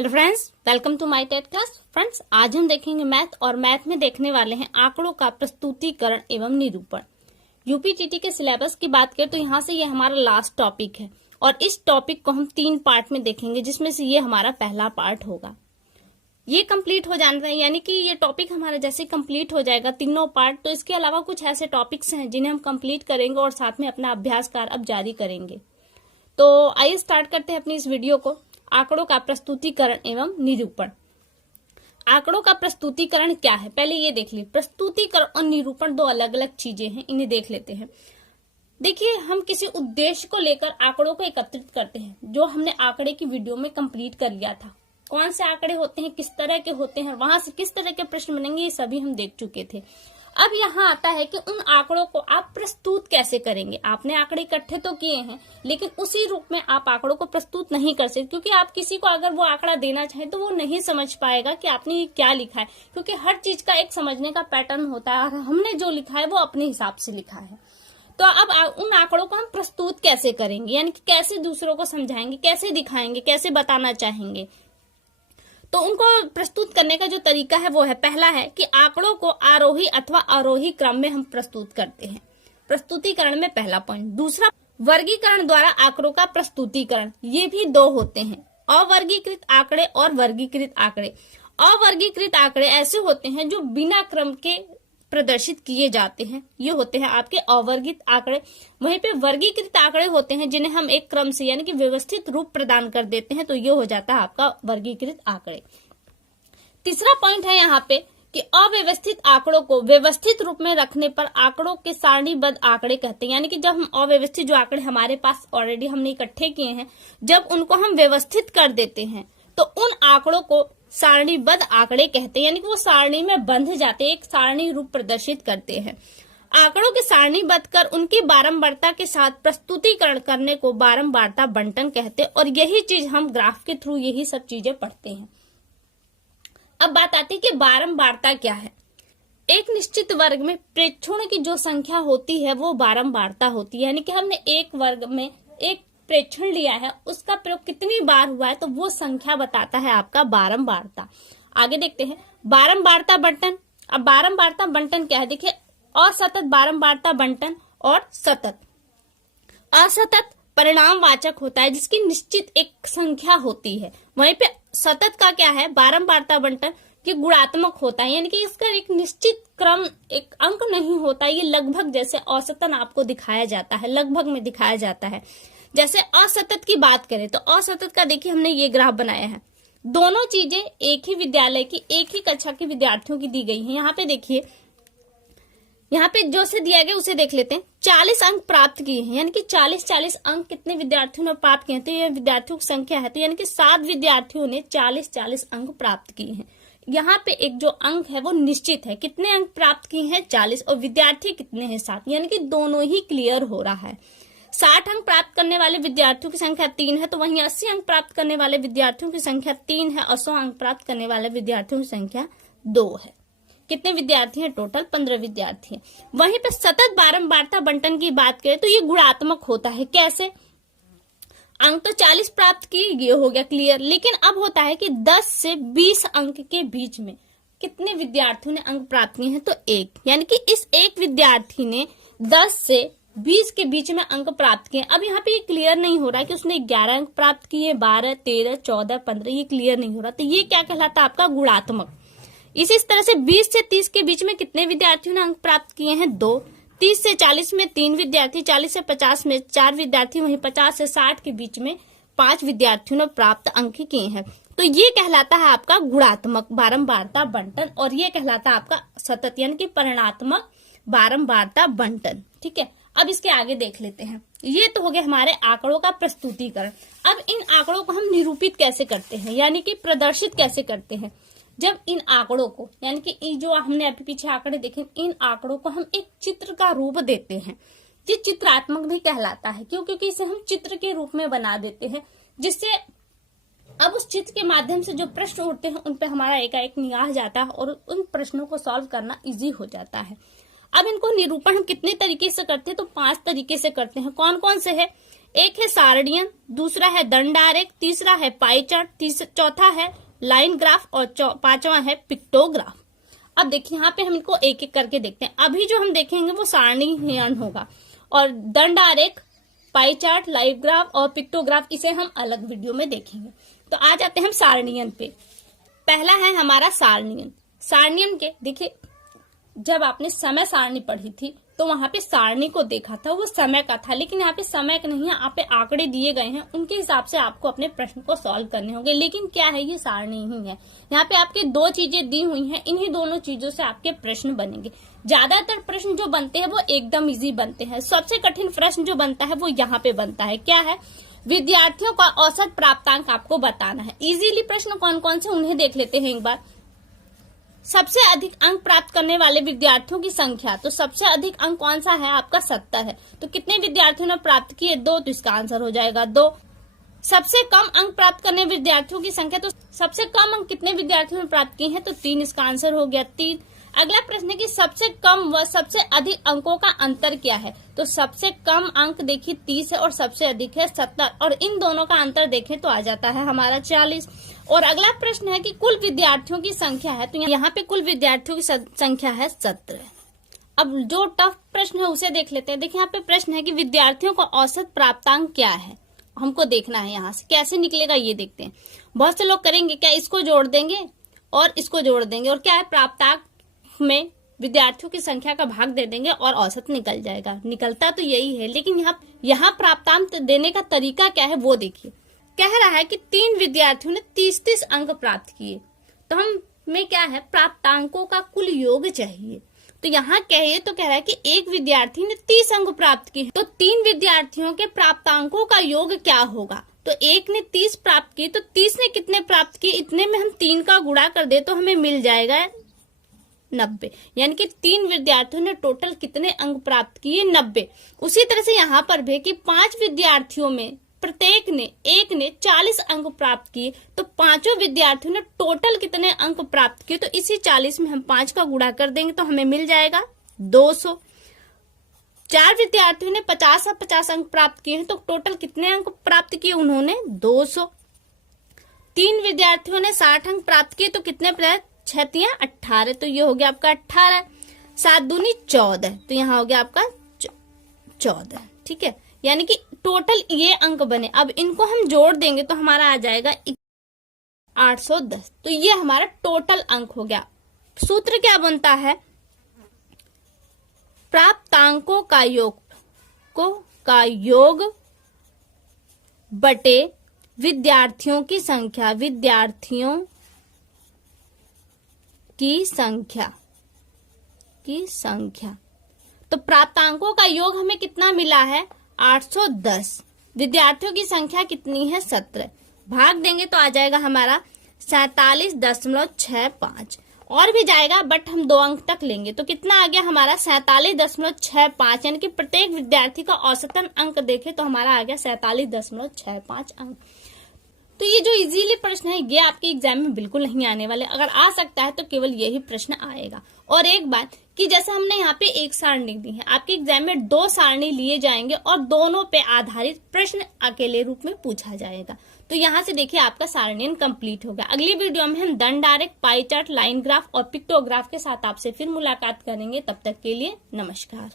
Hello friends, welcome to my TET class. Friends, आज हम देखेंगे मैथ और मैथ में देखने वाले हैं आंकड़ों का प्रस्तुतिकरण एवं निरूपण। यूपीटीटी के सिलेबस की बात करें तो यहाँ से ये हमारा लास्ट टॉपिक है और इस टॉपिक को हम 3 पार्ट में देखेंगे, जिसमें से ये हमारा पहला पार्ट होगा। ये कंप्लीट हो जाना है, यानी कि ये टॉपिक हमारा जैसे कंप्लीट हो जाएगा तीनों पार्ट, तो इसके अलावा कुछ ऐसे टॉपिक्स हैं जिन्हें हम कंप्लीट करेंगे और साथ में अपना अभ्यास कार्य अब जारी करेंगे। तो आइए स्टार्ट करते हैं अपनी इस वीडियो को। आंकड़ों का प्रस्तुतिकरण एवं निरूपण। आंकड़ों का प्रस्तुतिकरण क्या है, पहले ये देख लीजिए। प्रस्तुतिकरण और निरूपण दो अलग अलग चीजें हैं, इन्हें देख लेते हैं। देखिए, हम किसी उद्देश्य को लेकर आंकड़ों को एकत्रित करते हैं, जो हमने आंकड़े की वीडियो में कंप्लीट कर लिया था। कौन से आंकड़े होते हैं, किस तरह के होते हैं, वहां से किस तरह के प्रश्न बनेंगे, ये सभी हम देख चुके थे। अब यहाँ आता है कि उन आंकड़ों को आप प्रस्तुत कैसे करेंगे। आपने आंकड़े इकट्ठे तो किए हैं, लेकिन उसी रूप में आप आंकड़ों को प्रस्तुत नहीं कर सकते, क्योंकि आप किसी को अगर वो आंकड़ा देना चाहें तो वो नहीं समझ पाएगा कि आपने ये क्या लिखा है, क्योंकि हर चीज का एक समझने का पैटर्न होता है और हमने जो लिखा है वो अपने हिसाब से लिखा है। तो अब उन आंकड़ों को हम प्रस्तुत कैसे करेंगे, यानी कि कैसे दूसरों को समझाएंगे, कैसे दिखाएंगे, कैसे बताना चाहेंगे। तो उनको प्रस्तुत करने का जो तरीका है वो है, पहला है कि आंकड़ों को आरोही अथवा आरोही क्रम में हम प्रस्तुत करते हैं, प्रस्तुतिकरण में पहला पॉइंट। दूसरा, वर्गीकरण द्वारा आंकड़ों का प्रस्तुतिकरण। ये भी दो होते हैं, अवर्गीकृत आंकड़े और वर्गीकृत आंकड़े। अवर्गीकृत आंकड़े ऐसे होते हैं जो बिना क्रम के प्रदर्शित किए जाते हैं, ये होते हैं आपके अवर्गित आंकड़े। वहीं पे वर्गीकृत आंकड़े होते हैं जिन्हें हम एक क्रम से यानी कि व्यवस्थित रूप प्रदान कर देते हैं, तो ये हो जाता है आपका वर्गीकृत आंकड़े। तीसरा पॉइंट है यहाँ पे कि अव्यवस्थित आंकड़ों को व्यवस्थित रूप में रखने पर आंकड़ों के सारणीबद्ध आंकड़े कहते हैं। यानी कि जब हम अव्यवस्थित जो आंकड़े हमारे पास ऑलरेडी हमने इकट्ठे किए हैं, जब उनको हम व्यवस्थित कर देते हैं तो उन आंकड़ों को सारणीबद्ध आंकड़े कहते हैं, यानी कि वो सारणी में बंध जाते हैं, एक सारणी रूप प्रदर्शित करते हैं। आंकड़ों के सारणीबद्ध कर उनकी बारंबारता के साथ प्रस्तुतिकरण करने को बारंबारता बंटन कहते हैं, और यही चीज हम ग्राफ के थ्रू यही सब चीजें पढ़ते हैं। अब बात आती है कि बारंबारता क्या है। एक निश्चित वर्ग में प्रेक्षणों की जो संख्या होती है वो बारंबारता होती है, यानी कि हमने एक वर्ग में एक प्रेक्षण लिया है, उसका प्रयोग कितनी बार हुआ है, तो वो संख्या बताता है आपका बारंबारता। आगे देखते हैं बारंबारता बंटन। अब बारंबारता बंटन क्या है, देखिए, असतत बारंबारता बंटन और सतत। असतत परिणामवाचक होता है जिसकी निश्चित एक संख्या होती है, वहीं पे सतत का क्या है, बारंबारता बंटन कि गुणात्मक होता है, यानी कि इसका एक निश्चित क्रम, एक अंक नहीं होता, ये लगभग जैसे औसतन आपको दिखाया जाता है, लगभग में दिखाया जाता है। जैसे असतत की बात करें तो असतत का देखिए हमने ये ग्राफ बनाया है। दोनों चीजें एक ही विद्यालय की, एक ही कक्षा के विद्यार्थियों की दी गई हैं। यहाँ पे देखिए, यहाँ पे जो से दिया गया उसे देख लेते हैं। 40 अंक प्राप्त किए हैं, यानी कि 40 अंक कितने विद्यार्थियों ने प्राप्त किए हैं, तो ये विद्यार्थियों की संख्या है, तो यानी कि 7 विद्यार्थियों ने 40 अंक प्राप्त किए हैं। यहाँ पे एक जो अंक है वो निश्चित है, कितने अंक प्राप्त किए हैं 40, और विद्यार्थी कितने हैं 7, यानी कि दोनों ही क्लियर हो रहा है। 60 अंक प्राप्त करने वाले विद्यार्थियों की संख्या 3 है, तो वहीं 80 अंक प्राप्त करने वाले विद्यार्थियों की संख्या 3 है, और 100 अंक प्राप्त करने वाले विद्यार्थियों की संख्या 2 है। कितने विद्यार्थी हैं, टोटल 15 विद्यार्थी हैं। वहीं पे सतत बारंबारता बंटन की बात करें तो ये गुणात्मक होता है। कैसे, अंक तो 40 प्राप्त किए, ये हो गया क्लियर, लेकिन अब होता है कि 10 से 20 अंक के बीच में कितने विद्यार्थियों ने अंक प्राप्त किए हैं, तो 1, यानी कि इस एक विद्यार्थी ने 10 से 20 के बीच में अंक प्राप्त किए। अब यहाँ पे ये क्लियर नहीं हो रहा कि उसने 11 अंक प्राप्त किए, 12, 13, 14, 15, ये क्लियर नहीं हो रहा, तो ये क्या कहलाता है आपका गुणात्मक। इसी तरह से 20 से 30 के बीच में कितने विद्यार्थियों ने अंक प्राप्त किए हैं, 2। 30 से 40 में 3 विद्यार्थी, 40 से 50 में 4 विद्यार्थी, वहीं 50 से 60 के बीच में 5 विद्यार्थियों ने प्राप्त अंक किए हैं, तो ये कहलाता है आपका गुणात्मक बारंबारता बंटन, और ये कहलाता है आपका सतत यानी कि परिणात्मक बारंबारता बंटन। ठीक है, अब इसके आगे देख लेते हैं। ये तो हो गए हमारे आंकड़ों का प्रस्तुतिकरण। अब इन आंकड़ों को हम निरूपित कैसे करते हैं, यानी कि प्रदर्शित कैसे करते हैं। जब इन आंकड़ों को, यानी कि जो हमने अभी पीछे आंकड़े देखे, इन आंकड़ों को हम एक चित्र का रूप देते हैं, ये चित्रात्मक भी कहलाता है। क्यों, क्योंकि इसे हम चित्र के रूप में बना देते हैं, जिससे अब उस चित्र के माध्यम से जो प्रश्न उठते हैं उन पे हमारा एकाएक निगाह जाता है और उन प्रश्नों को सॉल्व करना इजी हो जाता है। अब इनको निरूपण हम कितने तरीके से करते हैं, तो 5 तरीके से करते हैं। कौन कौन से है, एक है सारणियन, दूसरा है दंड आरेख, तीसरा है पाई चार्ट, चौथा है लाइन ग्राफ और पांचवा है पिक्टोग्राफ। अब देखिए यहाँ पे हम इनको एक एक करके देखते हैं। अभी जो हम देखेंगे वो सारणियन होगा और दंड आरेख, पाई चार्ट, लाइन ग्राफ और पिक्टोग्राफ इसे हम अलग वीडियो में देखेंगे। तो आ जाते हैं हम सारणियन पे। पहला है हमारा सारणियन। सारणियन के देखिए, जब आपने समय सारणी पढ़ी थी तो वहां पे सारणी को देखा था, वो समय का था, लेकिन यहाँ पे समय का नहीं है, यहाँ पे आंकड़े दिए गए हैं, उनके हिसाब से आपको अपने प्रश्न को सॉल्व करने होंगे। लेकिन क्या है, ये सारणी ही है। यहाँ पे आपके दो चीजें दी हुई हैं, इन्हीं दोनों चीजों से आपके प्रश्न बनेंगे। ज्यादातर प्रश्न जो बनते हैं वो एकदम इजी बनते हैं। सबसे कठिन प्रश्न जो बनता है वो यहाँ पे बनता है। क्या है, विद्यार्थियों का औसत प्राप्तांक आपको बताना है। इजीली प्रश्न कौन कौन से उन्हें देख लेते हैं एक बार। सबसे अधिक अंक प्राप्त करने वाले विद्यार्थियों की संख्या, तो सबसे अधिक अंक कौन सा है आपका, 70 है। तो कितने विद्यार्थियों ने प्राप्त किए, 2, तो इसका आंसर हो जाएगा 2। सबसे कम अंक प्राप्त करने विद्यार्थियों की संख्या, तो सबसे कम अंक कितने विद्यार्थियों ने प्राप्त किए हैं, तो 3, इसका आंसर हो गया 3। अगला प्रश्न है कि सबसे कम व सबसे अधिक अंकों का अंतर क्या है। तो सबसे कम अंक देखिए 30 है और सबसे अधिक है 70, और इन दोनों का अंतर देखें तो आ जाता है हमारा 40। और अगला प्रश्न है कि कुल विद्यार्थियों की संख्या है, तो यहाँ पे कुल विद्यार्थियों की संख्या है 17। अब जो टफ प्रश्न है उसे देख लेते हैं। देखिए यहाँ पे प्रश्न है कि विद्यार्थियों का औसत प्राप्तांक क्या है, हमको देखना है। यहाँ से कैसे निकलेगा ये देखते हैं। बहुत से लोग करेंगे क्या, इसको जोड़ देंगे और इसको जोड़ देंगे, और क्या है, प्राप्तांक में विद्यार्थियों की संख्या का भाग दे देंगे और औसत निकल जाएगा। निकलता तो यही है, लेकिन यहाँ प्राप्तांक देने का तरीका क्या है वो देखिए। कह रहा है कि 3 विद्यार्थियों ने 30-30 अंक प्राप्त किए, तो हमें क्या है, प्राप्तांकों का कुल योग चाहिए। तो यहाँ कहे तो कह रहा है कि एक विद्यार्थी ने 30 अंक प्राप्त किए, तो 3 विद्यार्थियों के प्राप्तांकों का योग क्या होगा। तो एक ने 30 प्राप्त किए, तो 30 ने कितने प्राप्त किए, इतने में हम 3 का गुणा कर दे तो हमें मिल जाएगा 90। यानी कि 3 विद्यार्थियों ने टोटल कितने अंक प्राप्त किए, 90। उसी तरह से यहाँ पर भी कि 5 विद्यार्थियों में प्रत्येक ने, एक ने 40 अंक प्राप्त किए, तो पांचों विद्यार्थियों ने टोटल कितने अंक प्राप्त किए, तो इसी 40 में हम 5 का गुणा कर देंगे तो हमें मिल जाएगा 200। 4 विद्यार्थियों ने 50 अंक प्राप्त किए हैं, तो टोटल कितने अंक प्राप्त किए उन्होंने, 200। 3 विद्यार्थियों ने 60 अंक प्राप्त किए, तो कितने 6 × 18, तो ये हो गया आपका 18। 7 दूनी 14, तो यहाँ हो गया आपका 14। ठीक है, यानी कि टोटल ये अंक बने। अब इनको हम जोड़ देंगे तो हमारा आ जाएगा 810, तो ये हमारा टोटल अंक हो गया। सूत्र क्या बनता है, प्राप्तांकों का योग बटे विद्यार्थियों की संख्या, विद्यार्थियों की संख्या। तो प्राप्तांकों का योग हमें कितना मिला है, 810। विद्यार्थियों की संख्या कितनी है, 17। भाग देंगे तो आ जाएगा हमारा 47.65। और भी जाएगा बट हम 2 अंक तक लेंगे, तो कितना आ गया हमारा 47.65। यानी कि प्रत्येक विद्यार्थी का औसतन अंक देखे तो हमारा आ गया 47.65 अंक। तो ये जो इजीली प्रश्न है ये आपके एग्जाम में बिल्कुल नहीं आने वाले। अगर आ सकता है तो केवल यही प्रश्न आएगा। और एक बात कि जैसे हमने यहाँ पे एक सारणी दी है, आपके एग्जाम में 2 सारणी लिए जाएंगे और दोनों पे आधारित प्रश्न अकेले रूप में पूछा जाएगा। तो यहाँ से देखिए आपका सारणियन कंप्लीट हो गया। अगली वीडियो में हम दंड आरेख, पाई चार्ट, लाइन ग्राफ और पिक्टोग्राफ के साथ आपसे फिर मुलाकात करेंगे। तब तक के लिए नमस्कार।